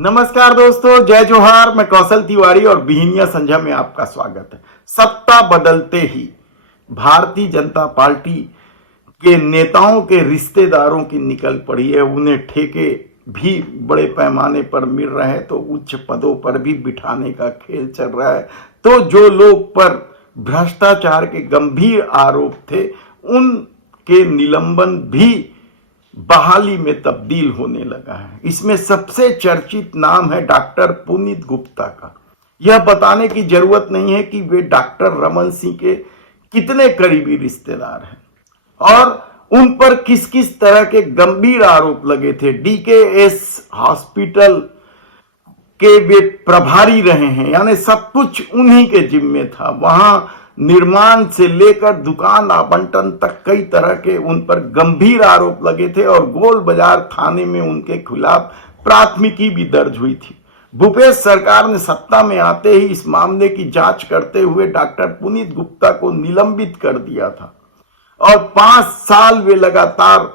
नमस्कार दोस्तों, जय जोहार। मैं कौशल तिवारी और बिहिनिया संझा में आपका स्वागत है। सत्ता बदलते ही भारतीय जनता पार्टी के नेताओं के रिश्तेदारों की निकल पड़ी है। उन्हें ठेके भी बड़े पैमाने पर मिल रहे हैं, तो उच्च पदों पर भी बिठाने का खेल चल रहा है। तो जो लोग पर भ्रष्टाचार के गंभीर आरोप थे, उनके निलंबन भी बहाली में तब्दील होने लगा है। इसमें सबसे चर्चित नाम है डॉक्टर पुनीत गुप्ता का। यह बताने की जरूरत नहीं है कि वे डॉक्टर रमन सिंह के कितने करीबी रिश्तेदार हैं और उन पर किस किस तरह के गंभीर आरोप लगे थे। डीकेएस हॉस्पिटल के वे प्रभारी रहे हैं, यानी सब कुछ उन्हीं के जिम्मे था। वहां निर्माण से लेकर दुकान आवंटन तक कई तरह के उन पर गंभीर आरोप लगे थे और गोल बाजार थाने में उनके खिलाफ प्राथमिकी भी दर्ज हुई थी। भूपेश सरकार ने सत्ता में आते ही इस मामले की जांच करते हुए डॉक्टर पुनीत गुप्ता को निलंबित कर दिया था और 5 साल वे लगातार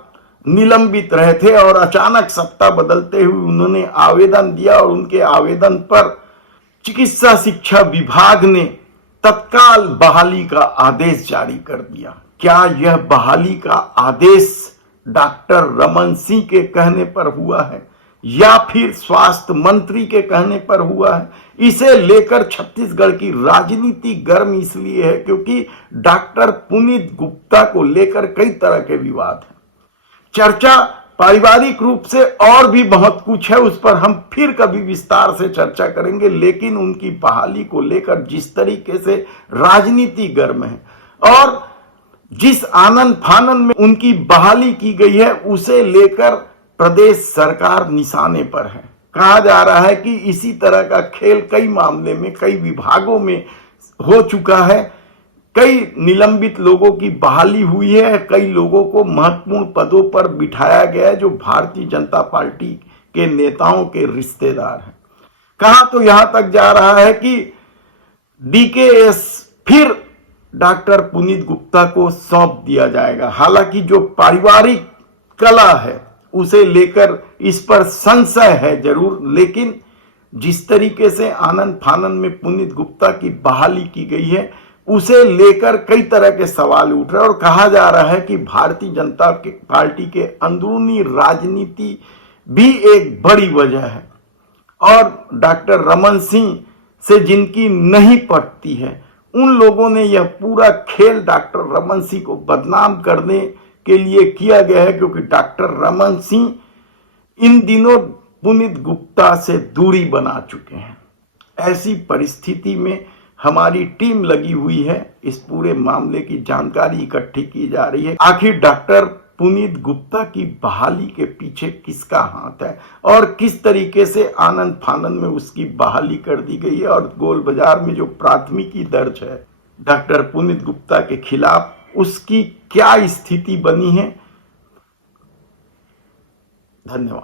निलंबित रहे थे। और अचानक सत्ता बदलते हुए उन्होंने आवेदन दिया और उनके आवेदन पर चिकित्सा शिक्षा विभाग ने तत्काल बहाली का आदेश जारी कर दिया। क्या यह बहाली का आदेश डॉक्टर रमन सिंह के कहने पर हुआ है या फिर स्वास्थ्य मंत्री के कहने पर हुआ है? इसे लेकर छत्तीसगढ़ की राजनीति गर्म इसलिए है क्योंकि डॉक्टर पुनीत गुप्ता को लेकर कई तरह के विवाद हैं। चर्चा पारिवारिक रूप से और भी बहुत कुछ है, उस पर हम फिर कभी विस्तार से चर्चा करेंगे। लेकिन उनकी बहाली को लेकर जिस तरीके से राजनीति गर्म है और जिस आनंद फानन में उनकी बहाली की गई है, उसे लेकर प्रदेश सरकार निशाने पर है। कहा जा रहा है कि इसी तरह का खेल कई मामले में कई विभागों में हो चुका है। कई निलंबित लोगों की बहाली हुई है, कई लोगों को महत्वपूर्ण पदों पर बिठाया गया है जो भारतीय जनता पार्टी के नेताओं के रिश्तेदार हैं। कहा तो यहां तक जा रहा है कि डीकेएस फिर डॉक्टर पुनीत गुप्ता को सौंप दिया जाएगा। हालांकि जो पारिवारिक कला है उसे लेकर इस पर संशय है जरूर, लेकिन जिस तरीके से आनंद फानन में पुनीत गुप्ता की बहाली की गई है उसे लेकर कई तरह के सवाल उठ रहे हैं। और कहा जा रहा है कि भारतीय जनता पार्टी के अंदरूनी राजनीति भी एक बड़ी वजह है और डॉक्टर रमन सिंह से जिनकी नहीं पटती है, उन लोगों ने यह पूरा खेल डॉक्टर रमन सिंह को बदनाम करने के लिए किया गया है, क्योंकि डॉक्टर रमन सिंह इन दिनों पुनीत गुप्ता से दूरी बना चुके हैं। ऐसी परिस्थिति में हमारी टीम लगी हुई है, इस पूरे मामले की जानकारी इकट्ठी की जा रही है। आखिर डॉक्टर पुनीत गुप्ता की बहाली के पीछे किसका हाथ है और किस तरीके से आनंद फानन में उसकी बहाली कर दी गई है और गोल बाजार में जो प्राथमिकी दर्ज है डॉक्टर पुनीत गुप्ता के खिलाफ, उसकी क्या स्थिति बनी है। धन्यवाद।